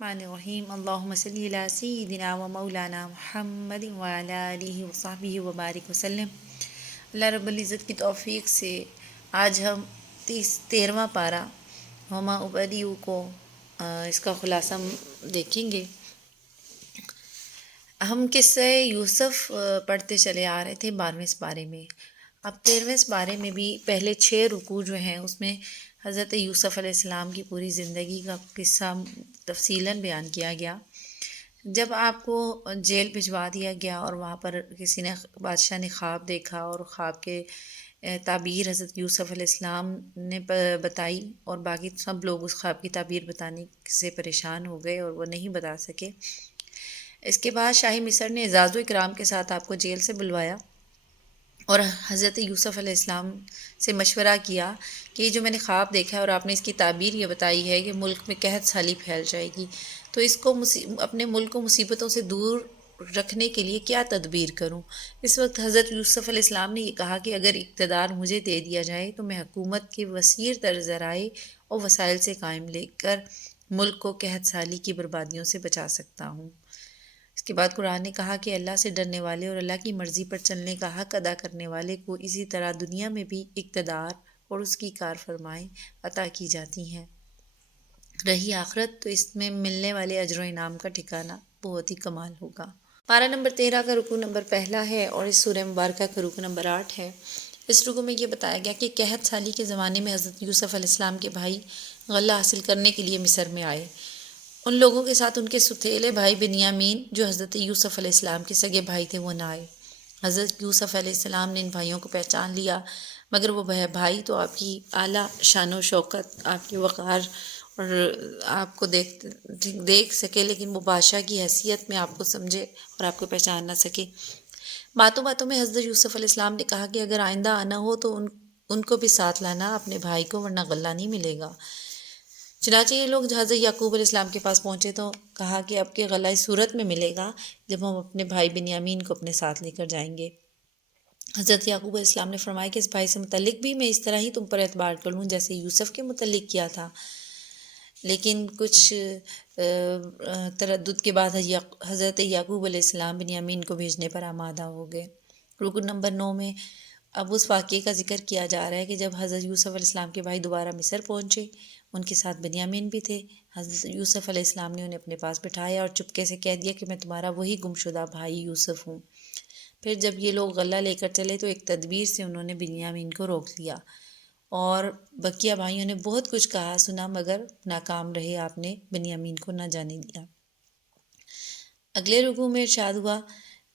الرحمن الرحیم اللہم صلی علی سیدنا و مولانا محمد وعلی آلہ وصحبہ وبارک وسلم۔ اللہ رب العزت کی توفیق سے آج ہم 13واں پارہ وما ابریء کو اس کا خلاصہ دیکھیں گے۔ ہم قصہ یوسف پڑھتے چلے آ رہے تھے 12ویں پارے میں۔ اب 13ویں پارے میں بھی پہلے 6 رکوع جو ہیں اس میں حضرت یوسف علیہ السلام کی پوری زندگی کا قصہ تفصیلاً بیان کیا گیا۔ جب آپ کو جیل بھجوا دیا گیا اور وہاں پر کسی نے بادشاہ نے خواب دیکھا اور خواب کے تعبیر حضرت یوسف علیہ السلام نے بتائی اور باقی سب لوگ اس خواب کی تعبیر بتانے سے پریشان ہو گئے اور وہ نہیں بتا سکے۔ اس کے بعد شاہی مصر نے اعزاز و اکرام کے ساتھ آپ کو جیل سے بلوایا اور حضرت یوسف علیہ السلام سے مشورہ کیا کہ یہ جو میں نے خواب دیکھا ہے اور آپ نے اس کی تعبیر یہ بتائی ہے کہ ملک میں قحط سالی پھیل جائے گی، تو اس کو اپنے ملک کو مصیبتوں سے دور رکھنے کے لیے کیا تدبیر کروں۔ اس وقت حضرت یوسف علیہ السلام نے یہ کہا کہ اگر اقتدار مجھے دے دیا جائے تو میں حکومت کے وسیع تر ذرائع اور وسائل سے قائم لے کر ملک کو قحط سالی کی بربادیوں سے بچا سکتا ہوں۔ اس کے بعد قرآن نے کہا کہ اللہ سے ڈرنے والے اور اللہ کی مرضی پر چلنے کا حق ادا کرنے والے کو اسی طرح دنیا میں بھی اقتدار اور اس کی کار فرمائیں عطا کی جاتی ہیں۔ رہی آخرت تو اس میں ملنے والے اجر و انعام کا ٹھکانہ بہت ہی کمال ہوگا۔ پارہ نمبر 13 کا رکوع نمبر 1 ہے اور اس سورہ مبارکہ کا رکوع نمبر 8 ہے۔ اس رکوع میں یہ بتایا گیا کہ قحط سالی کے زمانے میں حضرت یوسف علیہ السلام کے بھائی غلہ حاصل کرنے کے لیے مصر میں آئے۔ ان لوگوں کے ساتھ ان کے ستیلے بھائی بنیامین جو حضرت یوسف علیہ السلام کے سگے بھائی تھے وہ نہ آئے۔ حضرت یوسف علیہ السلام نے ان بھائیوں کو پہچان لیا، مگر وہ بھائی تو آپ کی اعلیٰ شان و شوکت، آپ کے وقار اور آپ کو دیکھ سکے، لیکن وہ بادشاہ کی حیثیت میں آپ کو سمجھے اور آپ کو پہچان نہ سکے۔ باتوں باتوں میں حضرت یوسف علیہ السلام نے کہا کہ اگر آئندہ آنا ہو تو ان کو بھی ساتھ لانا اپنے بھائی کو، ورنہ غلہ نہیں ملے گا۔ چنانچہ یہ لوگ حضرت یعقوب علیہ السلام کے پاس پہنچے تو کہا کہ اب کے غلہ اس صورت میں ملے گا جب ہم اپنے بھائی بنیامین کو اپنے ساتھ لے کر جائیں گے۔ حضرت یعقوب علیہ السلام نے فرمایا کہ اس بھائی سے متعلق بھی میں اس طرح ہی تم پر اعتبار کر لوں جیسے یوسف کے متعلق کیا تھا۔ لیکن کچھ تردد کے بعد حضرت یعقوب علیہ السلام بنیامین کو بھیجنے پر آمادہ ہو گئے۔ رکن نمبر 9 میں اب اس واقعے کا ذکر کیا جا رہا ہے کہ جب حضرت یوسف علیہ السلام کے بھائی دوبارہ مصر پہنچے، ان کے ساتھ بنیامین بھی تھے۔ حضرت یوسف علیہ السلام نے انہیں اپنے پاس بٹھایا اور چپکے سے کہہ دیا کہ میں تمہارا وہی گمشدہ بھائی یوسف ہوں۔ پھر جب یہ لوگ غلہ لے کر چلے تو ایک تدبیر سے انہوں نے بنیامین کو روک لیا اور بقیہ بھائیوں نے بہت کچھ کہا سنا مگر ناکام رہے، آپ نے بنیامین کو نہ جانے دیا۔ اگلے رکوع میں ارشاد ہوا،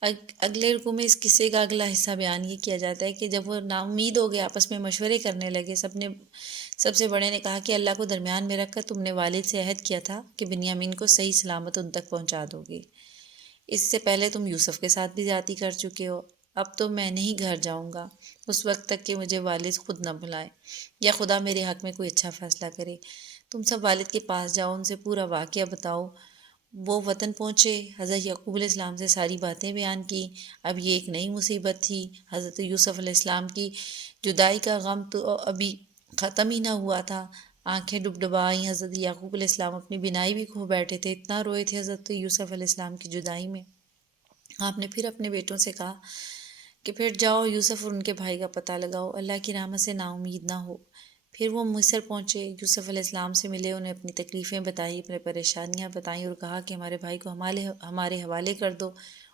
اگلے رکوع میں اس قصے کا اگلا حصہ بیان یہ کیا جاتا ہے کہ جب وہ نا امید ہو گئے آپس میں مشورے کرنے لگے، سب سے بڑے نے کہا کہ اللہ کو درمیان میں رکھ کر تم نے والد سے عہد کیا تھا کہ بنیامین کو صحیح سلامت ان تک پہنچا دو گے۔ اس سے پہلے تم یوسف کے ساتھ بھی زیادتی کر چکے ہو، اب تو میں نہیں گھر جاؤں گا اس وقت تک کہ مجھے والد خود نہ بلائے یا خدا میرے حق میں کوئی اچھا فیصلہ کرے۔ تم سب والد کے پاس جاؤ، ان سے پورا واقعہ بتاؤ۔ وہ وطن پہنچے، حضرت یعقوب علیہ السلام سے ساری باتیں بیان کی۔ اب یہ ایک نئی مصیبت تھی، حضرت یوسف علیہ السلام کی جدائی کا غم تو ابھی ختم ہی نہ ہوا تھا۔ آنکھیں ڈبڈبائیں، حضرت یعقوب علیہ السلام اپنی بینائی بھی کھو بیٹھے تھے، اتنا روئے تھے حضرت یوسف علیہ السلام کی جدائی میں۔ آپ نے پھر اپنے بیٹوں سے کہا کہ پھر جاؤ یوسف اور ان کے بھائی کا پتہ لگاؤ، اللہ کی رحمت سے نا امید نہ ہو۔ پھر وہ مصر پہنچے، یوسف علیہ السلام سے ملے، انہیں اپنی تکلیفیں بتائیں، اپنے پریشانیاں بتائیں اور کہا کہ ہمارے بھائی کو ہمارے حوالے کر دو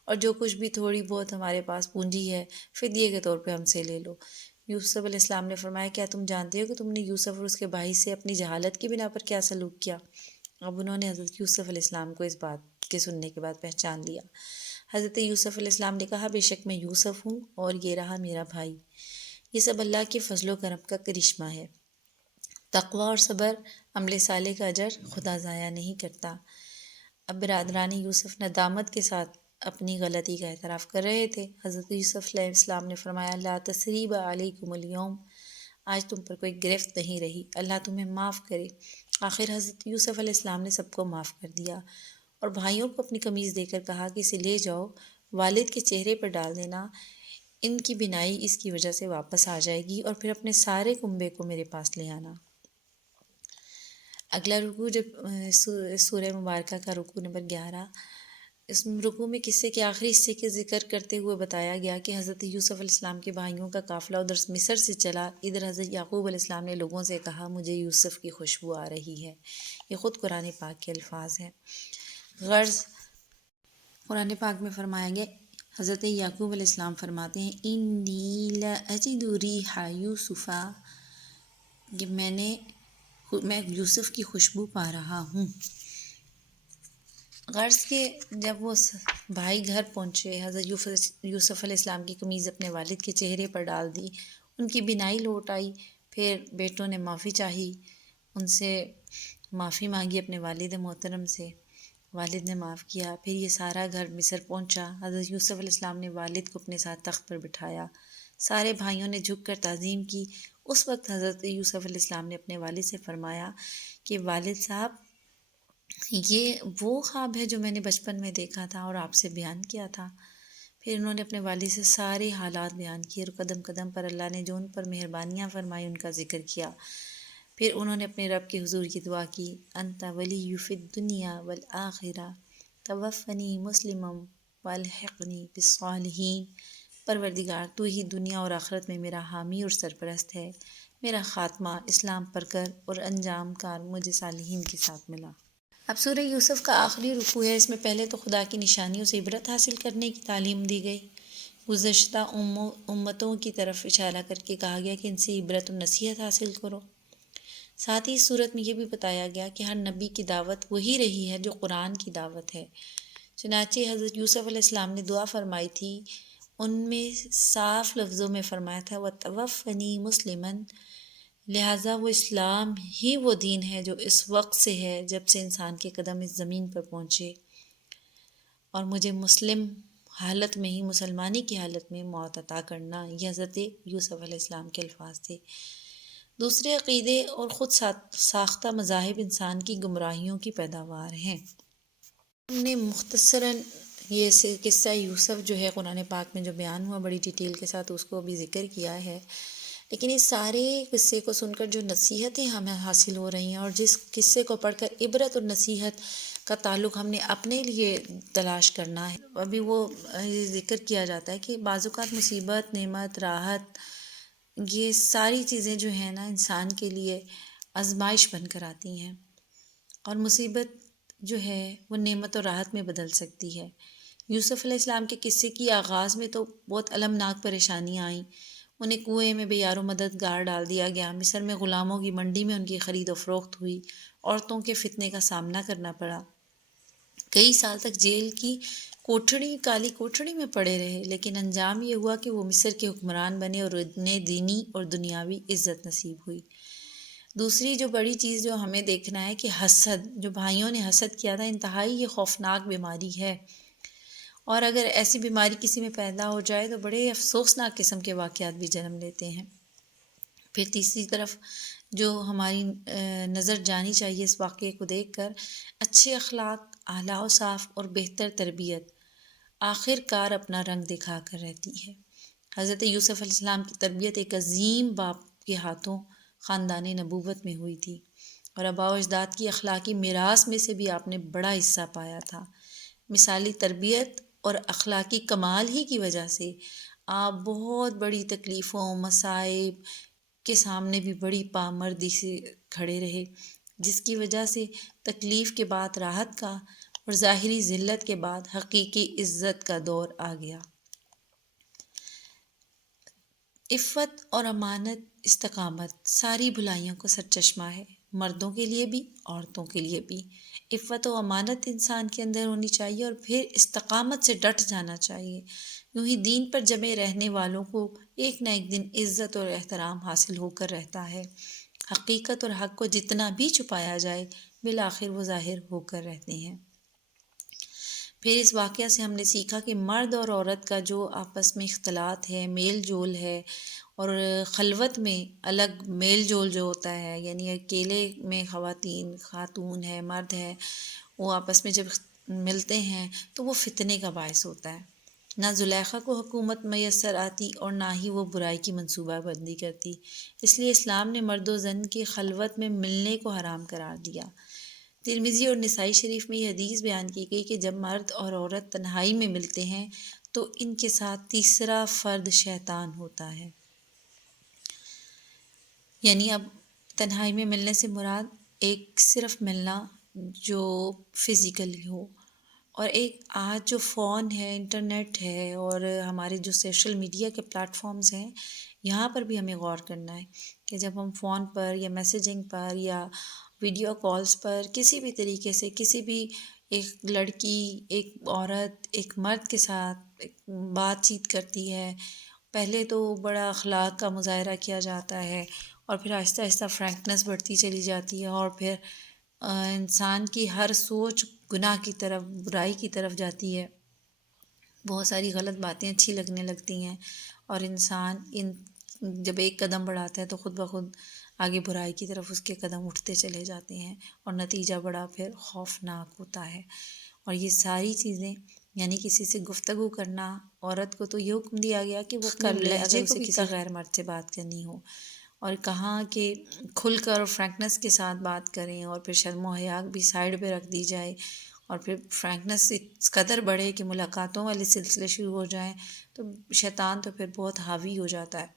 اور جو کچھ بھی تھوڑی بہت ہمارے پاس پونجی ہے فدیے کے طور پہ ہم سے لے لو۔ یوسف علیہ السلام نے فرمایا کیا تم جانتے ہو کہ تم نے یوسف اور اس کے بھائی سے اپنی جہالت کی بنا پر کیا سلوک کیا؟ اب انہوں نے حضرت یوسف علیہ السلام کو اس بات کے سننے کے بعد پہچان لیا۔ حضرت یوسف علیہ السلام نے کہا بے شک میں یوسف ہوں اور یہ رہا میرا بھائی، یہ سب اللہ کے فضل و کرم کا کرشمہ ہے۔ تقوی اور صبر عمل صالح کا اجر خدا ضائع نہیں کرتا۔ اب برادران یوسف ندامت کے ساتھ اپنی غلطی کا اعتراف کر رہے تھے۔ حضرت یوسف علیہ السلام نے فرمایا لا تثریب علیکم اليوم، آج تم پر کوئی گرفت نہیں رہی، اللہ تمہیں معاف کرے۔ آخر حضرت یوسف علیہ السلام نے سب کو معاف کر دیا اور بھائیوں کو اپنی قمیض دے کر کہا کہ اسے لے جاؤ، والد کے چہرے پر ڈال دینا، ان کی بینائی اس کی وجہ سے واپس آ جائے گی، اور پھر اپنے سارے کنبے کو میرے پاس لے آنا۔ اگلا رکوع جب سورہ مبارکہ کا رکوع نمبر 11، اس رکوع میں قصے کے آخری حصے کے ذکر کرتے ہوئے بتایا گیا کہ حضرت یوسف علیہ السلام کے بھائیوں کا قافلہ ادھر مصر سے چلا، ادھر حضرت یعقوب علیہ السلام نے لوگوں سے کہا مجھے یوسف کی خوشبو آ رہی ہے۔ یہ خود قرآن پاک کے الفاظ ہیں۔ غرض قرآن پاک میں فرمایا گیا، حضرت یعقوب علیہ السلام فرماتے ہیں انی لاجد ریح یوسف، کہ میں یوسف کی خوشبو پا رہا ہوں۔ غرض کہ جب وہ بھائی گھر پہنچے، حضرت یوسف علیہ السلام کی قمیض اپنے والد کے چہرے پر ڈال دی، ان کی بینائی لوٹ آئی، پھر بیٹوں نے معافی چاہی، ان سے معافی مانگی اپنے والد محترم سے، والد نے معاف کیا، پھر یہ سارا گھر مصر پہنچا۔ حضرت یوسف علیہ السلام نے والد کو اپنے ساتھ تخت پر بٹھایا، سارے بھائیوں نے جھک کر تعظیم کی۔ اس وقت حضرت یوسف علیہ السلام نے اپنے والد سے فرمایا کہ والد صاحب، یہ وہ خواب ہے جو میں نے بچپن میں دیکھا تھا اور آپ سے بیان کیا تھا۔ پھر انہوں نے اپنے والد سے سارے حالات بیان کیے اور قدم قدم پر اللہ نے جو ان پر مہربانیاں فرمائی ان کا ذکر کیا۔ پھر انہوں نے اپنے رب کے حضور کی دعا کی، انت ولی فی الدنیا والآخرہ توفنی مسلما والحقنی بالصالحین، پروردگار تو ہی دنیا اور آخرت میں میرا حامی اور سرپرست ہے، میرا خاتمہ اسلام پر کر اور انجام کار مجھے صالحین کے ساتھ ملا۔ اب سورہ یوسف کا آخری رکوع ہے۔ اس میں پہلے تو خدا کی نشانیوں سے عبرت حاصل کرنے کی تعلیم دی گئی، گزشتہ امتوں کی طرف اشارہ کر کے کہا گیا کہ ان سے عبرت و نصیحت حاصل کرو۔ ساتھ ہی اس صورت میں یہ بھی بتایا گیا کہ ہر نبی کی دعوت وہی رہی ہے جو قرآن کی دعوت ہے۔ چنانچہ حضرت یوسف علیہ السلام نے دعا فرمائی تھی، ان میں صاف لفظوں میں فرمایا تھا وَتَوَفَّنِي مُسْلِمًا، لہٰذا وہ اسلام ہی وہ دین ہے جو اس وقت سے ہے جب سے انسان کے قدم اس زمین پر پہنچے، اور مجھے مسلم حالت میں ہی، مسلمانی کی حالت میں موت عطا کرنا۔ یہ حضرت یوسف علیہ السلام کے الفاظ تھے۔ دوسرے عقیدے اور خود ساختہ مذاہب انسان کی گمراہیوں کی پیداوار ہیں۔ ہم نے مختصراً یہ قصہ یوسف جو ہے قرآن پاک میں جو بیان ہوا بڑی ڈیٹیل کے ساتھ اس کو بھی ذکر کیا ہے، لیکن اس سارے قصے کو سن کر جو نصیحتیں ہمیں حاصل ہو رہی ہیں اور جس قصے کو پڑھ کر عبرت اور نصیحت کا تعلق ہم نے اپنے لیے تلاش کرنا ہے، ابھی وہ ذکر کیا جاتا ہے کہ بعض اوقات مصیبت، نعمت، راحت، یہ ساری چیزیں جو ہیں نا انسان کے لیے آزمائش بن کر آتی ہیں، اور مصیبت جو ہے وہ نعمت اور راحت میں بدل سکتی ہے۔ یوسف علیہ السلام کے قصے کی آغاز میں تو بہت المناک پریشانیاں آئیں، انہیں کنویں میں بے یار و مددگار ڈال دیا گیا، مصر میں غلاموں کی منڈی میں ان کی خرید و فروخت ہوئی، عورتوں کے فتنے کا سامنا کرنا پڑا، کئی سال تک جیل کی کالی کوٹھڑی میں پڑے رہے، لیکن انجام یہ ہوا کہ وہ مصر کے حکمران بنے اور انہیں دینی اور دنیاوی عزت نصیب ہوئی۔ دوسری جو بڑی چیز جو ہمیں دیکھنا ہے کہ حسد، جو بھائیوں نے حسد کیا تھا، انتہائی یہ خوفناک بیماری ہے، اور اگر ایسی بیماری کسی میں پیدا ہو جائے تو بڑے افسوسناک قسم کے واقعات بھی جنم لیتے ہیں۔ پھر تیسری طرف جو ہماری نظر جانی چاہیے اس واقعے کو دیکھ کر، اچھے اخلاق، اعلیٰ و صاف اور بہتر تربیت آخر کار اپنا رنگ دکھا کر رہتی ہے۔ حضرت یوسف علیہ السلام کی تربیت ایک عظیم باپ کے ہاتھوں خاندان نبوت میں ہوئی تھی، اور آباء و اجداد کی اخلاقی میراث میں سے بھی آپ نے بڑا حصہ پایا تھا۔ مثالی تربیت اور اخلاقی کمال ہی کی وجہ سے آپ بہت بڑی تکلیفوں، مصائب کے سامنے بھی بڑی پامردی سے کھڑے رہے، جس کی وجہ سے تکلیف کے بعد راحت کا اور ظاہری ذلت کے بعد حقیقی عزت کا دور آ گیا۔ عفت اور امانت، استقامت ساری بھلائیوں کا سرچشمہ ہے، مردوں کے لیے بھی عورتوں کے لیے بھی۔ عفت و امانت انسان کے اندر ہونی چاہیے اور پھر استقامت سے ڈٹ جانا چاہیے، یوں ہی دین پر جمے رہنے والوں کو ایک نہ ایک دن عزت اور احترام حاصل ہو کر رہتا ہے۔ حقیقت اور حق کو جتنا بھی چھپایا جائے بالآخر وہ ظاہر ہو کر رہتے ہیں۔ پھر اس واقعہ سے ہم نے سیکھا کہ مرد اور عورت کا جو آپس میں اختلاط ہے، میل جول ہے، اور خلوت میں الگ میل جول جو ہوتا ہے، یعنی اکیلے میں خاتون ہے، مرد ہے، وہ آپس میں جب ملتے ہیں تو وہ فتنے کا باعث ہوتا ہے۔ نہ زلیخا کو حکومت میسر آتی اور نہ ہی وہ برائی کی منصوبہ بندی کرتی، اس لیے اسلام نے مرد و زن کی خلوت میں ملنے کو حرام قرار دیا۔ ترمذی اور نسائی شریف میں یہ حدیث بیان کی گئی کہ جب مرد اور عورت تنہائی میں ملتے ہیں تو ان کے ساتھ تیسرا فرد شیطان ہوتا ہے۔ یعنی اب تنہائی میں ملنے سے مراد ایک صرف ملنا جو فزیکلی ہو، اور ایک آج جو فون ہے، انٹرنیٹ ہے، اور ہمارے جو سوشل میڈیا کے پلیٹ فارمز ہیں، یہاں پر بھی ہمیں غور کرنا ہے کہ جب ہم فون پر یا میسیجنگ پر یا ویڈیو کالز پر کسی بھی طریقے سے کسی بھی ایک لڑکی، ایک عورت ایک مرد کے ساتھ بات چیت کرتی ہے، پہلے تو بڑا اخلاق کا مظاہرہ کیا جاتا ہے، اور پھر آہستہ آہستہ فرینکنس بڑھتی چلی جاتی ہے، اور پھر انسان کی ہر سوچ گناہ کی طرف، برائی کی طرف جاتی ہے، بہت ساری غلط باتیں اچھی لگنے لگتی ہیں، اور انسان جب ایک قدم بڑھاتا ہے تو خود بخود آگے برائی کی طرف اس کے قدم اٹھتے چلے جاتے ہیں، اور نتیجہ بڑا پھر خوفناک ہوتا ہے۔ اور یہ ساری چیزیں، یعنی کسی سے گفتگو کرنا، عورت کو تو یہ حکم دیا گیا کہ وہ کر لے اگر اسے کسی غیر مرد سے بات کرنی ہو، اور کہاں کہ کھل کر اور فرینکنس کے ساتھ بات کریں، اور پھر شرم و حیا بھی سائڈ پہ رکھ دی جائے، اور پھر فرینکنس اس قدر بڑھے کہ ملاقاتوں والے سلسلے شروع ہو جائیں، تو شیطان تو پھر بہت حاوی ہو جاتا ہے،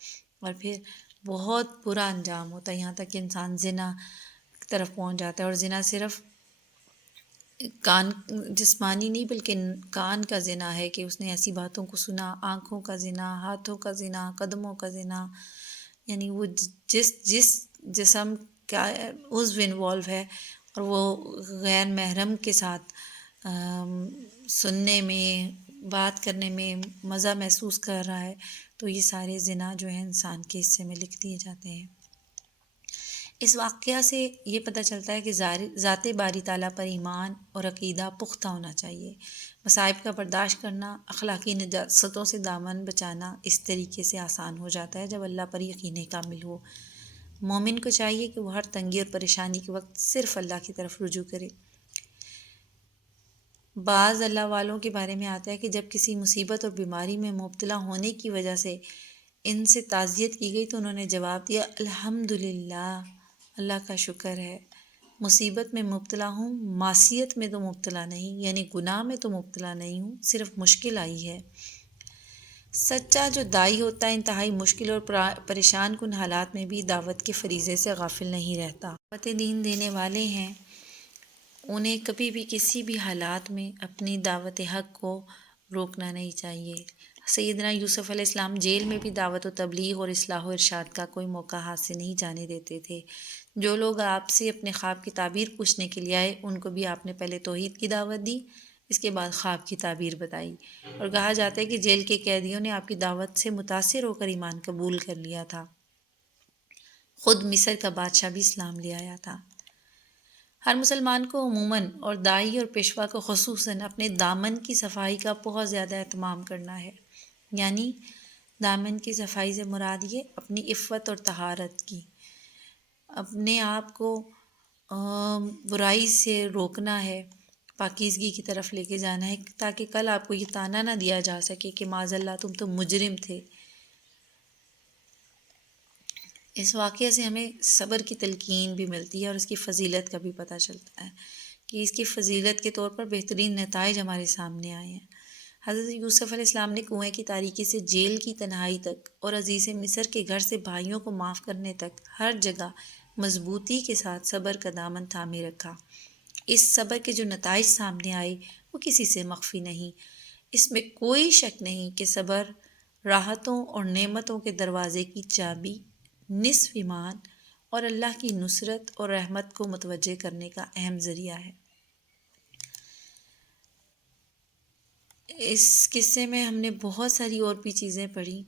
اور پھر بہت برا انجام ہوتا ہے، یہاں تک کہ انسان زنا کی طرف پہنچ جاتا ہے۔ اور زنا صرف کان جسمانی نہیں بلکہ کان کا زنا ہے کہ اس نے ایسی باتوں کو سنا، آنکھوں کا زنا، ہاتھوں کا زنا، قدموں کا زنا، یعنی وہ جس جسم کا عضو انوالو ہے اور وہ غیر محرم کے ساتھ سننے میں، بات کرنے میں مزہ محسوس کر رہا ہے، تو یہ سارے زنا جو ہیں انسان کے حصے میں لکھ دیے جاتے ہیں۔ اس واقعہ سے یہ پتہ چلتا ہے کہ ذات باری تعالیٰ پر ایمان اور عقیدہ پختہ ہونا چاہیے۔ مصائب کا برداشت کرنا، اخلاقی نجاستوں سے دامن بچانا اس طریقے سے آسان ہو جاتا ہے جب اللہ پر یقین کامل ہو۔ مومن کو چاہیے کہ وہ ہر تنگی اور پریشانی کے وقت صرف اللہ کی طرف رجوع کرے۔ بعض اللہ والوں کے بارے میں آتا ہے کہ جب کسی مصیبت اور بیماری میں مبتلا ہونے کی وجہ سے ان سے تعزیت کی گئی تو انہوں نے جواب دیا، الحمدللہ، اللہ کا شکر ہے، مصیبت میں مبتلا ہوں، معصیت میں تو مبتلا نہیں، یعنی گناہ میں تو مبتلا نہیں ہوں، صرف مشکل آئی ہے۔ سچا جو داعی ہوتا ہے انتہائی مشکل اور پریشان کن حالات میں بھی دعوت کے فریضے سے غافل نہیں رہتا۔ دعوت دین دینے والے ہیں، انہیں کبھی بھی کسی بھی حالات میں اپنی دعوت حق کو روکنا نہیں چاہیے۔ سیدنا یوسف علیہ السلام جیل میں بھی دعوت و تبلیغ اور اصلاح و ارشاد کا کوئی موقع ہاتھ سے نہیں جانے دیتے تھے۔ جو لوگ آپ سے اپنے خواب کی تعبیر پوچھنے کے لیے آئے، ان کو بھی آپ نے پہلے توحید کی دعوت دی، اس کے بعد خواب کی تعبیر بتائی، اور کہا جاتا ہے کہ جیل کے قیدیوں نے آپ کی دعوت سے متاثر ہو کر ایمان قبول کر لیا تھا۔ خود مصر کا بادشاہ بھی اسلام لے آیا تھا۔ ہر مسلمان کو عموماً اور داعی اور پیشوا کو خصوصاً اپنے دامن کی صفائی کا بہت زیادہ اہتمام کرنا ہے۔ یعنی دامن کی صفائی سے مراد یہ اپنی عفت اور طہارت کی، اپنے آپ کو برائی سے روکنا ہے، پاکیزگی کی طرف لے کے جانا ہے، تاکہ کل آپ کو یہ طعنہ نہ دیا جا سکے کہ معاذ اللہ تم تو مجرم تھے۔ اس واقعے سے ہمیں صبر کی تلقین بھی ملتی ہے، اور اس کی فضیلت کا بھی پتہ چلتا ہے کہ اس کی فضیلت کے طور پر بہترین نتائج ہمارے سامنے آئے ہیں۔ حضرت یوسف علیہ السلام نے کنویں کی تاریکی سے جیل کی تنہائی تک، اور عزیز مصر کے گھر سے بھائیوں کو معاف کرنے تک ہر جگہ مضبوطی کے ساتھ صبر کا دامن تھامے رکھا۔ اس صبر کے جو نتائج سامنے آئے وہ کسی سے مخفی نہیں۔ اس میں کوئی شک نہیں کہ صبر راحتوں اور نعمتوں کے دروازے کی چابی، نصف ایمان اور اللہ کی نصرت اور رحمت کو متوجہ کرنے کا اہم ذریعہ ہے۔ اس قصے میں ہم نے بہت ساری اور بھی چیزیں پڑھی،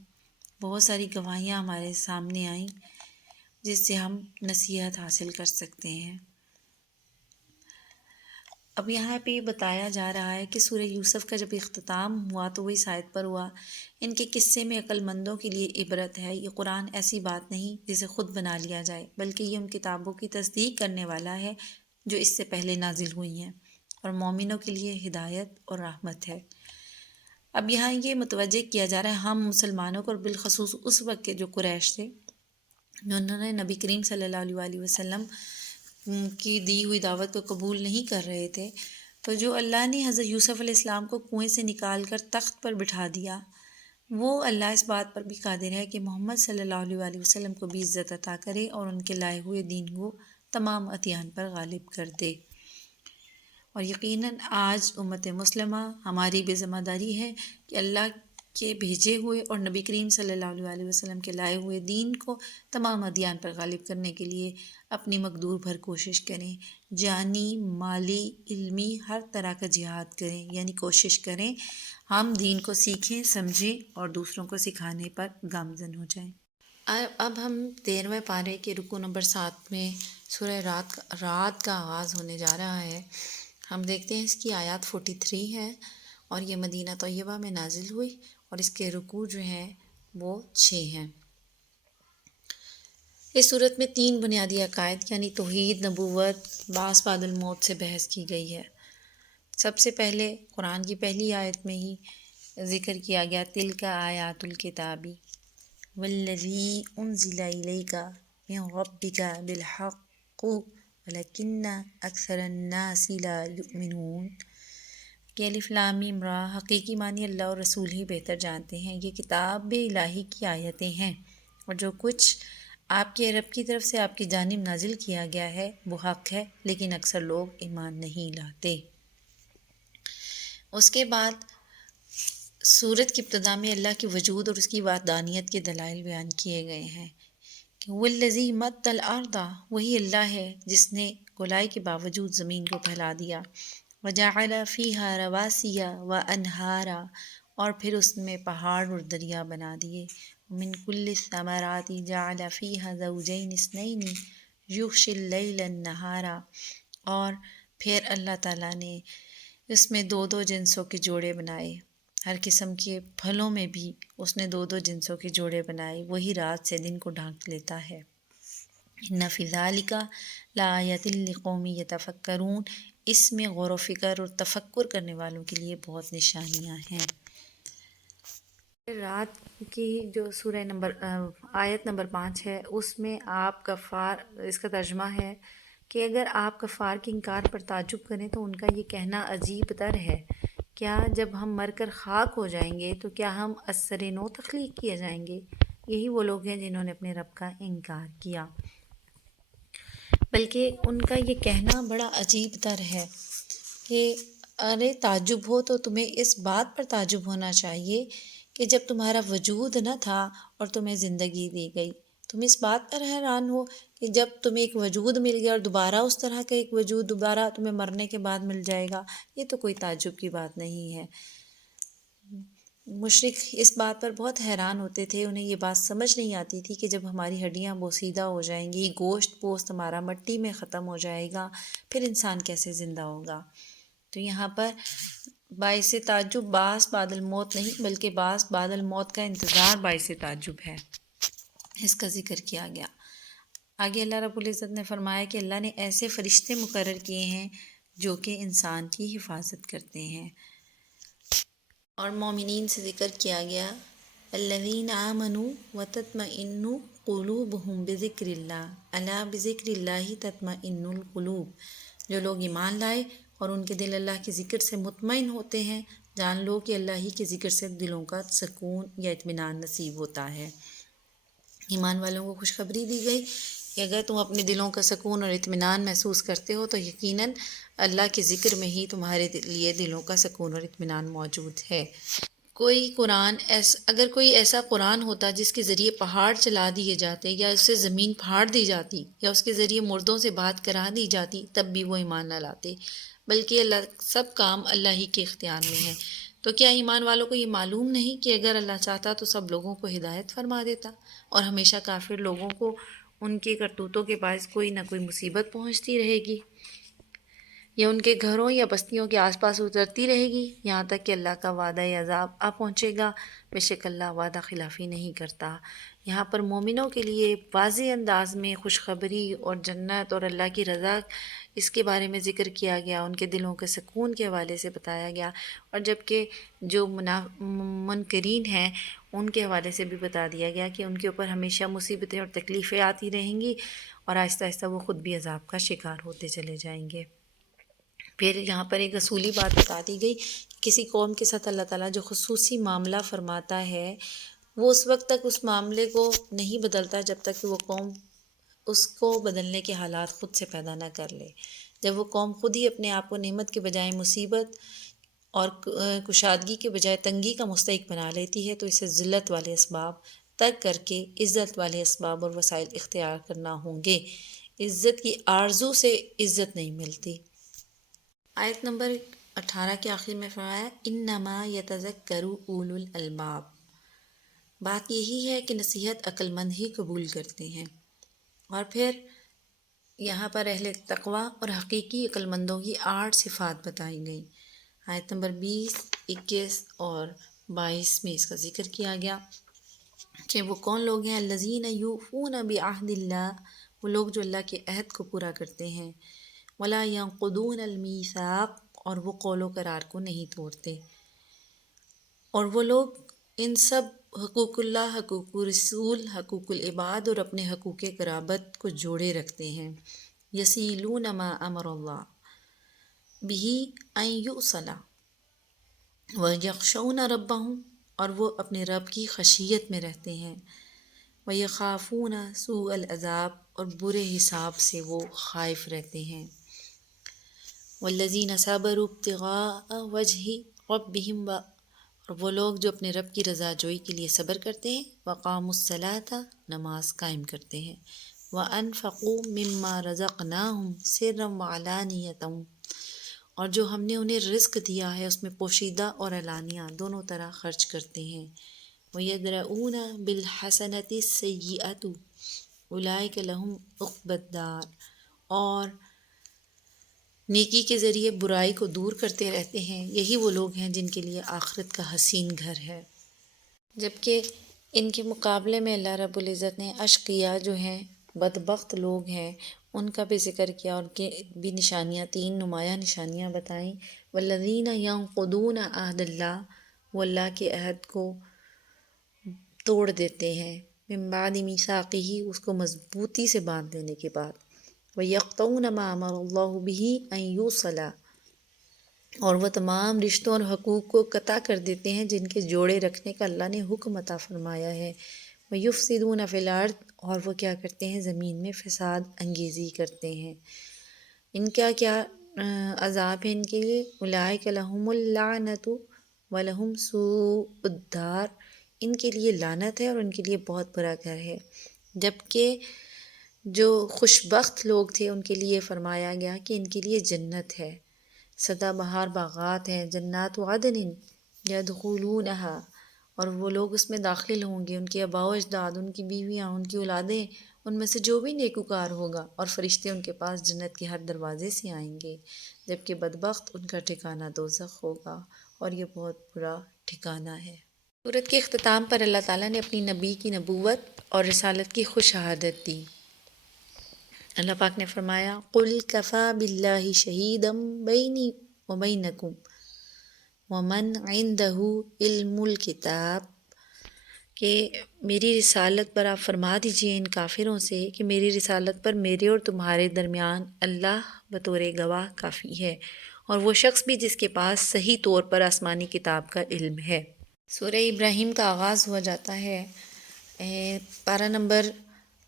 بہت ساری گواہیاں ہمارے سامنے آئیں جس سے ہم نصیحت حاصل کر سکتے ہیں۔ اب یہاں پہ بتایا جا رہا ہے کہ سورہ یوسف کا جب اختتام ہوا تو وہ اس آیت پر ہوا، ان کے قصے میں عقل مندوں کے لیے عبرت ہے۔ یہ قرآن ایسی بات نہیں جسے خود بنا لیا جائے، بلکہ یہ ان کتابوں کی تصدیق کرنے والا ہے جو اس سے پہلے نازل ہوئی ہیں، اور مومنوں کے لیے ہدایت اور رحمت ہے۔ اب یہاں یہ متوجہ کیا جا رہا ہے ہم مسلمانوں کو، اور بالخصوص اس وقت کے جو قریش تھے، انہوں نے نبی کریم صلی اللہ علیہ وسلم کی دی ہوئی دعوت کو قبول نہیں کر رہے تھے، تو جو اللہ نے حضرت یوسف علیہ السلام کو کنویں سے نکال کر تخت پر بٹھا دیا، وہ اللہ اس بات پر بھی قادر ہے کہ محمد صلی اللہ علیہ وسلم کو بھی عزت عطا کرے اور ان کے لائے ہوئے دین کو تمام ادیان پر غالب کر دے۔ اور یقیناً آج امت مسلمہ ہماری بھی ذمہ داری ہے کہ اللہ کے بھیجے ہوئے اور نبی کریم صلی اللہ علیہ وسلم کے لائے ہوئے دین کو تمام ادیان پر غالب کرنے کے لیے اپنی مقدور بھر کوشش کریں، جانی، مالی، علمی، ہر طرح کا جہاد کریں، یعنی کوشش کریں ہم دین کو سیکھیں، سمجھیں اور دوسروں کو سکھانے پر گامزن ہو جائیں۔ اب ہم 13ویں پارے کے رکوع نمبر 7 میں سورہ رات کا آغاز ہونے جا رہا ہے۔ ہم دیکھتے ہیں اس کی آیات 43 ہے اور یہ مدینہ طیبہ میں نازل ہوئی اور اس کے رکوع جو ہیں وہ 6 ہیں۔ اس صورت میں 3 بنیادی عقائد یعنی توحید، نبوت، بعث بعد الموت سے بحث کی گئی ہے۔ سب سے پہلے قرآن کی پہلی آیت میں ہی ذکر کیا گیا تلک آیات الکتابی والذی انزل الیک من ربک بالحق ولکن اکثر الناس لا یؤمنون، کہ الف لام میم را حقیقی معنی اللہ اور رسول ہی بہتر جانتے ہیں، یہ کتاب الہی کی آیتیں ہیں اور جو کچھ آپ کے رب کی طرف سے آپ کی جانب نازل کیا گیا ہے وہ حق ہے، لیکن اکثر لوگ ایمان نہیں لاتے۔ اس کے بعد سورت کی ابتدا میں اللہ کے وجود اور اس کی وحدانیت کے دلائل بیان کیے گئے ہیں کہ والذی مد الارض، وہی اللہ ہے جس نے گولائی کے باوجود زمین کو پھیلا دیا، وجعل فیہا رواسی وانہارا، اور پھر اس میں پہاڑ اور دریا بنا دیے، من کل الثمرات جعل فیہا زوجین اثنین یغشی اللیل النہارا، اور پھر اللہ تعالیٰ نے اس میں 2 جنسوں کے جوڑے بنائے، ہر قسم کے پھلوں میں بھی اس نے 2 جنسوں کے جوڑے بنائے، وہی رات سے دن کو ڈھانک لیتا ہے۔ ان فی ذلک لآیۃ لقوم یتفکرون، اس میں غور و فکر اور تفکر کرنے والوں کے لیے بہت نشانیاں ہیں۔ رات کی جو سورہ آیت نمبر 5 ہے، اس میں آپ کفار، اس کا ترجمہ ہے کہ اگر آپ کفار کے انکار پر تعجب کریں تو ان کا یہ کہنا عجیب تر ہے، کیا جب ہم مر کر خاک ہو جائیں گے تو کیا ہم ازسر نو تخلیق کیے جائیں گے؟ یہی وہ لوگ ہیں جنہوں نے اپنے رب کا انکار کیا۔ بلکہ ان کا یہ کہنا بڑا عجیب تر ہے کہ ارے تعجب ہو تو تمہیں اس بات پر تعجب ہونا چاہیے کہ جب تمہارا وجود نہ تھا اور تمہیں زندگی دی گئی، تم اس بات پر حیران ہو کہ جب تمہیں ایک وجود مل گیا اور دوبارہ اس طرح کا ایک وجود دوبارہ تمہیں مرنے کے بعد مل جائے گا، یہ تو کوئی تعجب کی بات نہیں ہے۔ مشرک اس بات پر بہت حیران ہوتے تھے، انہیں یہ بات سمجھ نہیں آتی تھی کہ جب ہماری ہڈیاں بوسیدہ ہو جائیں گی، گوشت پوست ہمارا مٹی میں ختم ہو جائے گا، پھر انسان کیسے زندہ ہوگا۔ تو یہاں پر باعث تعجب بعث بعد الموت نہیں بلکہ بعث بعد الموت کا انتظار باعث تعجب ہے، اس کا ذکر کیا گیا۔ آگے اللہ رب العزت نے فرمایا کہ اللہ نے ایسے فرشتے مقرر کیے ہیں جو کہ انسان کی حفاظت کرتے ہیں، اور مومنین سے ذکر کیا گیا الذین آمنوا وتطمئن قلوبہم بذکر اللہ الا بذکر اللہ تطمئن القلوب، جو لوگ ایمان لائے اور ان کے دل اللہ کے ذکر سے مطمئن ہوتے ہیں، جان لو کہ اللہ ہی کے ذکر سے دلوں کا سکون یا اطمینان نصیب ہوتا ہے۔ ایمان والوں کو خوشخبری دی گئی کہ اگر تم اپنے دلوں کا سکون اور اطمینان محسوس کرتے ہو تو یقیناً اللہ کے ذکر میں ہی تمہارے لیے دلوں کا سکون اور اطمینان موجود ہے۔ اگر کوئی ایسا قرآن ہوتا جس کے ذریعے پہاڑ چلا دیے جاتے یا اس سے زمین پھاڑ دی جاتی یا اس کے ذریعے مردوں سے بات کرا دی جاتی تب بھی وہ ایمان نہ لاتے، بلکہ سب کام اللہ ہی کے اختیار میں ہے۔ تو کیا ایمان والوں کو یہ معلوم نہیں کہ اگر اللہ چاہتا تو سب لوگوں کو ہدایت فرما دیتا اور ہمیشہ کافر لوگوں کو ان کے کرتوتوں کے باعث کوئی نہ کوئی مصیبت پہنچتی رہے گی یا ان کے گھروں یا بستیوں کے آس پاس اترتی رہے گی، یہاں تک کہ اللہ کا وعدہ عذاب آ پہنچے گا۔ بے شک اللہ وعدہ خلافی نہیں کرتا۔ یہاں پر مومنوں کے لیے واضح انداز میں خوشخبری اور جنت اور اللہ کی رضا اس کے بارے میں ذکر کیا گیا، ان کے دلوں کے سکون کے حوالے سے بتایا گیا، اور جبکہ جو منکرین ہیں ان کے حوالے سے بھی بتا دیا گیا کہ ان کے اوپر ہمیشہ مصیبتیں اور تکلیفیں آتی رہیں گی، اور آہستہ آہستہ وہ خود بھی عذاب کا شکار ہوتے چلے جائیں گے۔ پھر یہاں پر ایک اصولی بات بتا دی گئی، کسی قوم کے ساتھ اللہ تعالیٰ جو خصوصی معاملہ فرماتا ہے وہ اس وقت تک اس معاملے کو نہیں بدلتا جب تک کہ وہ قوم اس کو بدلنے کے حالات خود سے پیدا نہ کر لے۔ جب وہ قوم خود ہی اپنے آپ کو نعمت کے بجائے مصیبت اور کشادگی کے بجائے تنگی کا مستحق بنا لیتی ہے تو اسے ذلت والے اسباب ترک کر کے عزت والے اسباب اور وسائل اختیار کرنا ہوں گے۔ عزت کی آرزو سے عزت نہیں ملتی۔ آیت نمبر 18 کے آخر میں فرمایا انما یتذکر اولو الالباب، بات یہی ہے کہ نصیحت عقل مند ہی قبول کرتے ہیں۔ اور پھر یہاں پر اہل تقوی اور حقیقی عقل مندوں کی 8 صفات بتائی گئیں۔ آیت نمبر 20، 21 اور 22 میں اس کا ذکر کیا گیا کہ وہ کون لوگ ہیں، الذین یوفون بعہد اللہ، وہ لوگ جو اللہ کے عہد کو پورا کرتے ہیں، ولا ینقضون المیثاق، اور وہ قول و قرار کو نہیں توڑتے، اور وہ لوگ ان سب حقوق اللہ، حقوق رسول، حقوق العباد اور اپنے حقوق قرابت کو جوڑے رکھتے ہیں۔ یصلون ما امر اللہ بہ ان یوصل ویخشون ربہم، اور وہ اپنے رب کی خشیت میں رہتے ہیں، ویخافون سوء العذاب، اور برے حساب سے وہ خائف رہتے ہیں، والذین صبروا ابتغاء وجہ ربہم، اور وہ لوگ جو اپنے رب کی رضا جوئی کے لیے صبر کرتے ہیں، وقاموا الصلاۃ، نماز قائم کرتے ہیں، وانفقوا مما رزقناہم سرا وعلانیۃ، اور جو ہم نے انہیں رزق دیا ہے اس میں پوشیدہ اور علانیہ دونوں طرح خرچ کرتے ہیں، وَيَدْرَؤُونَ بِالْحَسَنَةِ السَّيِّئَةِ أُولَٰئِكَ لَهُمْ عُقْبَى الدَّارِ، اور نیکی کے ذریعے برائی کو دور کرتے رہتے ہیں، یہی وہ لوگ ہیں جن کے لیے آخرت کا حسین گھر ہے۔ جبکہ ان کے مقابلے میں اللہ رب العزت نے اشقیاء جو ہیں، بدبخت لوگ ہیں، ان کا بھی ذکر کیا، اور ان کی بھی نشانیاں، 3 نمایاں نشانیاں بتائیں۔ والذین ینقضون عہد اللہ، وہ اللہ کے عہد کو توڑ دیتے ہیں، من بعد میثاقہ، اس کو مضبوطی سے باندھ لینے کے بعد، وَيَقْطَعُونَ مَا أَمَرَ اللَّهُ بِهِ أَن يُوصَلَ، اور وہ تمام رشتوں اور حقوق کو قطع کر دیتے ہیں جن کے جوڑے رکھنے کا اللہ نے حکم عطا فرمایا ہے، وَيُفْسِدُونَ فِي الْأَرْضِ، اور وہ کیا کرتے ہیں، زمین میں فساد انگیزی کرتے ہیں۔ ان کا کیا عذاب ہے ان کے لیے، اولئک لہم اللعنۃ ولہم سوء الدار، ان کے لیے لعنت ہے اور ان کے لیے بہت برا گھر ہے۔ جبکہ جو خوش بخت لوگ تھے ان کے لیے فرمایا گیا کہ ان کے لیے جنت ہے، سدا بہار باغات ہیں، جنات عدن یدخلونہا، اور وہ لوگ اس میں داخل ہوں گے، ان کے آباء و اجداد، ان کی بیویاں، ان کی اولادیں، ان میں سے جو بھی نیکوکار ہوگا، اور فرشتے ان کے پاس جنت کے ہر دروازے سے آئیں گے، جبکہ بدبخت ان کا ٹھکانہ دوزخ ہوگا، اور یہ بہت برا ٹھکانہ ہے۔ سورت کے اختتام پر اللہ تعالیٰ نے اپنی نبی کی نبوت اور رسالت کی خوش شہادت دی۔ اللہ پاک نے فرمایا قُلْ كَفَى بِاللَّهِ شَهِيدًا بَيْنِي وَبَيْنَكُمْ وَمَنْ عِنْدَهُ عِلْمُ الْكِتَابِ، کہ میری رسالت پر آپ فرما دیجئے ان کافروں سے کہ میری رسالت پر میرے اور تمہارے درمیان اللہ بطور گواہ کافی ہے، اور وہ شخص بھی جس کے پاس صحیح طور پر آسمانی کتاب کا علم ہے۔ سورہ ابراہیم کا آغاز ہوا جاتا ہے، پارہ نمبر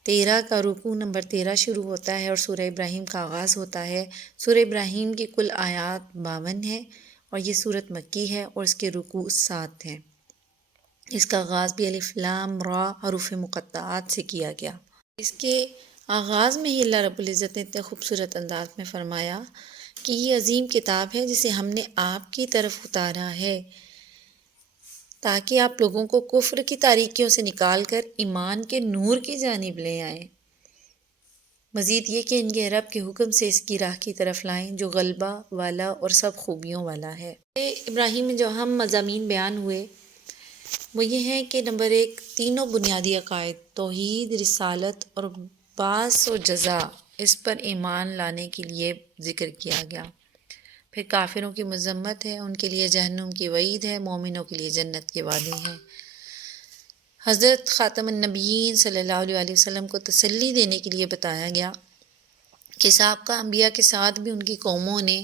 13 کا رکوع نمبر 13 شروع ہوتا ہے، اور سورہ ابراہیم کا آغاز ہوتا ہے۔ سورہ ابراہیم کی کل آیات 52 ہیں، اور یہ سورت مکی ہے، اور اس کے رکوع 7 ہیں۔ اس کا آغاز بھی الف لام را حروف مقطعات سے کیا گیا۔ اس کے آغاز میں ہی اللہ رب العزت نے اتنے خوبصورت انداز میں فرمایا کہ یہ عظیم کتاب ہے جسے ہم نے آپ کی طرف اتارا ہے تاکہ آپ لوگوں کو کفر کی تاریکیوں سے نکال کر ایمان کے نور کی جانب لے آئیں، مزید یہ کہ ان کے رب کے حکم سے اس کی راہ کی طرف لائیں جو غلبہ والا اور سب خوبیوں والا ہے۔ ابراہیم میں جو اہم مضامین بیان ہوئے وہ یہ ہیں کہ نمبر 1، تینوں بنیادی عقائد، توحید، رسالت اور بعث و جزا، اس پر ایمان لانے کے لیے ذکر کیا گیا۔ پھر کافروں کی مذمت ہے، ان کے لیے جہنم کی وعید ہے، مومنوں کے لیے جنت کے وعدے ہیں۔ حضرت خاتم النبیین صلی اللہ علیہ وسلم کو تسلی دینے کے لیے بتایا گیا کہ سابقہ انبیاء کے ساتھ بھی ان کی قوموں نے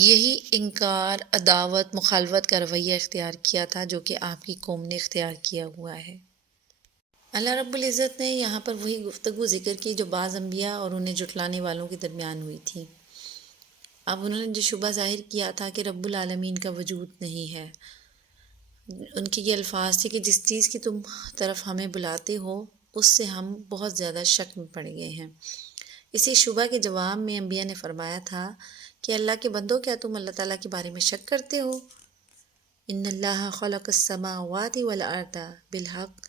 یہی انکار، عداوت، مخالفت کا رویہ اختیار کیا تھا جو کہ آپ کی قوم نے اختیار کیا ہوا ہے۔ اللہ رب العزت نے یہاں پر وہی گفتگو ذکر کی جو بعض انبیاء اور انہیں جھٹلانے والوں کے درمیان ہوئی تھی۔ اب انہوں نے جو شبہ ظاہر کیا تھا کہ رب العالمین کا وجود نہیں ہے، ان کے یہ الفاظ تھے کہ جس چیز کی تم طرف ہمیں بلاتے ہو اس سے ہم بہت زیادہ شک میں پڑ گئے ہیں۔ اسی شبہ کے جواب میں انبیاء نے فرمایا تھا کہ اللہ کے بندو، کیا تم اللہ تعالیٰ کے بارے میں شک کرتے ہو؟ ان اللہ خلق السماوات والارض بالحق،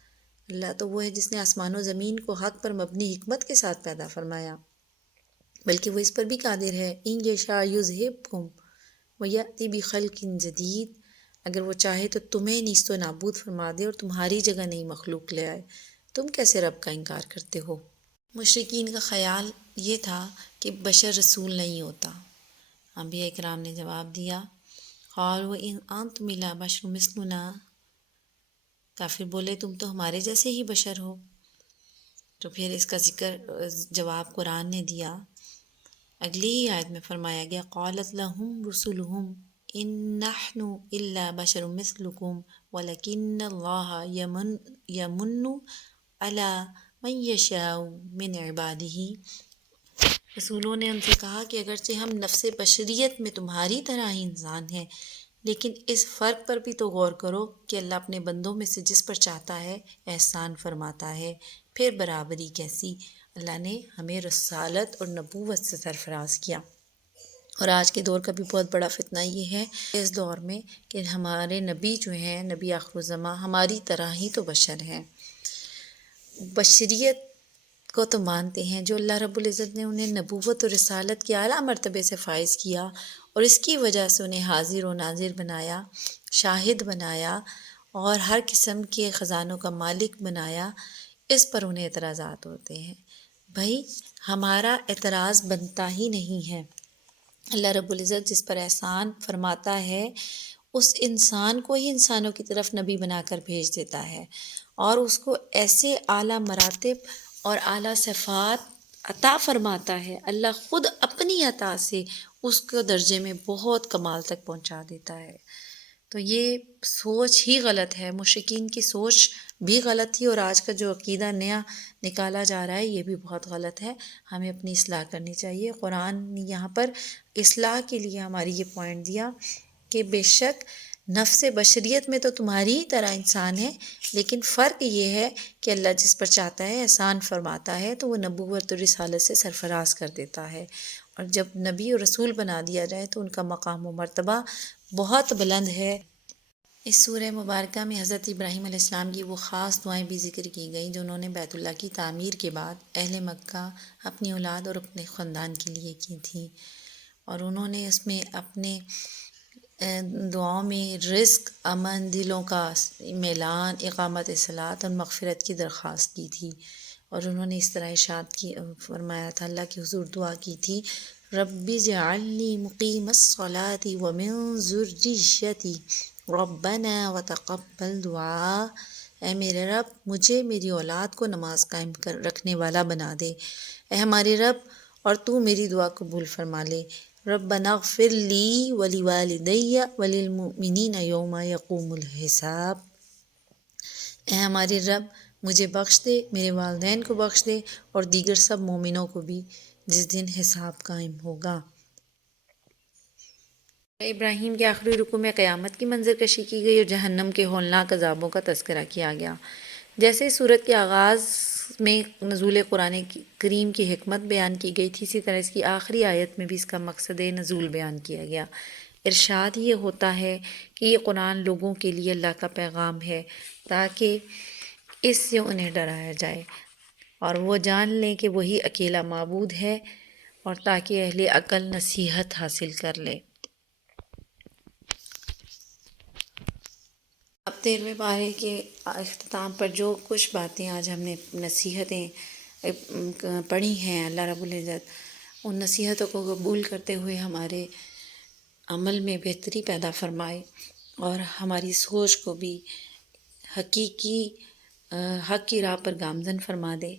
اللہ تو وہ ہے جس نے آسمان و زمین کو حق پر مبنی حکمت کے ساتھ پیدا فرمایا، بلکہ وہ اس پر بھی قادر ہے۔ ان یشاء یذہبکم ویأتی بخلق جدید، اگر وہ چاہے تو تمہیں نیست و نابود فرما دے اور تمہاری جگہ نئی مخلوق لے آئے، تم کیسے رب کا انکار کرتے ہو؟ مشرکین کا خیال یہ تھا کہ بشر رسول نہیں ہوتا۔ انبیاء کرام نے جواب دیا، قالوا ان انتم الا بشر مثلنا، کافر بولے تم تو ہمارے جیسے ہی بشر ہو۔ تو پھر اس کا جواب قرآن نے دیا، اگلی ہی آیت میں فرمایا گیا، قالت لهم رسلهم ان نحن الا بشر مثلکم ولکن اللہ یمن علی من یشاء من عبادہ، رسولوں نے ان سے کہا کہ اگرچہ ہم نفس بشریت میں تمہاری طرح ہی انسان ہیں، لیکن اس فرق پر بھی تو غور کرو کہ اللہ اپنے بندوں میں سے جس پر چاہتا ہے احسان فرماتا ہے۔ پھر برابری کیسی؟ اللہ نے ہمیں رسالت اور نبوت سے سرفراز کیا۔ اور آج کے دور کا بھی بہت بڑا فتنہ یہ ہے اس دور میں کہ ہمارے نبی جو ہیں، نبی آخر الزماں، ہماری طرح ہی تو بشر ہیں، بشریت کو تو مانتے ہیں، جو اللہ رب العزت نے انہیں نبوت اور رسالت کے اعلیٰ مرتبے سے فائز کیا اور اس کی وجہ سے انہیں حاضر و ناظر بنایا، شاہد بنایا اور ہر قسم کے خزانوں کا مالک بنایا، اس پر انہیں اعتراضات ہوتے ہیں۔ بھائی ہمارا اعتراض بنتا ہی نہیں ہے۔ اللہ رب العزت جس پر احسان فرماتا ہے اس انسان کو ہی انسانوں کی طرف نبی بنا کر بھیج دیتا ہے اور اس کو ایسے اعلیٰ مراتب اور اعلیٰ صفات عطا فرماتا ہے، اللہ خود اپنی عطا سے اس کو درجے میں بہت کمال تک پہنچا دیتا ہے۔ تو یہ سوچ ہی غلط ہے، مشرکین کی سوچ بھی غلط تھی اور آج کا جو عقیدہ نیا نکالا جا رہا ہے یہ بھی بہت غلط ہے، ہمیں اپنی اصلاح کرنی چاہیے۔ قرآن نے یہاں پر اصلاح کے لیے ہماری یہ پوائنٹ دیا کہ بے شک نفس بشریت میں تو تمہاری ہی طرح انسان ہے، لیکن فرق یہ ہے کہ اللہ جس پر چاہتا ہے احسان فرماتا ہے تو وہ نبوت اور رسالت سے سرفراز کر دیتا ہے، اور جب نبی اور رسول بنا دیا جائے تو ان کا مقام و مرتبہ بہت بلند ہے۔ اس سورہ مبارکہ میں حضرت ابراہیم علیہ السلام کی وہ خاص دعائیں بھی ذکر کی گئیں جو انہوں نے بیت اللہ کی تعمیر کے بعد اہل مکہ، اپنی اولاد اور اپنے خاندان کے لیے کی تھیں، اور انہوں نے اس میں اپنے دعاؤں میں رزق، امن، دلوں کا میلان، اقامت صلاۃ اور مغفرت کی درخواست کی تھی، اور انہوں نے اس طرح ارشاد کی فرمایا تھا، اللہ کے حضور دعا کی تھی، رب اجعلنی مقیم الصلاۃ ومن ذریتی ربنا وتقبل دعا، اے میرے رب مجھے میری اولاد کو نماز قائم رکھنے والا بنا دے، اے ہمارے رب اور تو میری دعا قبول فرما لے، ربنا اغفر لی ولوالدی وللمؤمنین یوم یقوم الحساب، اے ہمارے رب مجھے بخش دے، میرے والدین کو بخش دے اور دیگر سب مومنوں کو بھی جس دن حساب قائم ہوگا۔ ابراہیم کے آخری رکوع میں قیامت کی منظر کشی کی گئی اور جہنم کے ہولناک عذابوں کا تذکرہ کیا گیا۔ جیسے سورت کے آغاز میں نزول قرآن کریم کی حکمت بیان کی گئی تھی، اسی طرح اس کی آخری آیت میں بھی اس کا مقصد نزول بیان کیا گیا۔ ارشاد یہ ہوتا ہے کہ یہ قرآن لوگوں کے لیے اللہ کا پیغام ہے تاکہ اس سے انہیں ڈرایا جائے اور وہ جان لیں کہ وہی اکیلا معبود ہے، اور تاکہ اہل عقل نصیحت حاصل کر لے۔ اب 13ویں پارے کے اختتام پر جو کچھ باتیں آج ہم نے نصیحتیں پڑھی ہیں، اللہ رب العزت ان نصیحتوں کو قبول کرتے ہوئے ہمارے عمل میں بہتری پیدا فرمائے اور ہماری سوچ کو بھی حقیقی حق کی راہ پر گامزن فرما دے،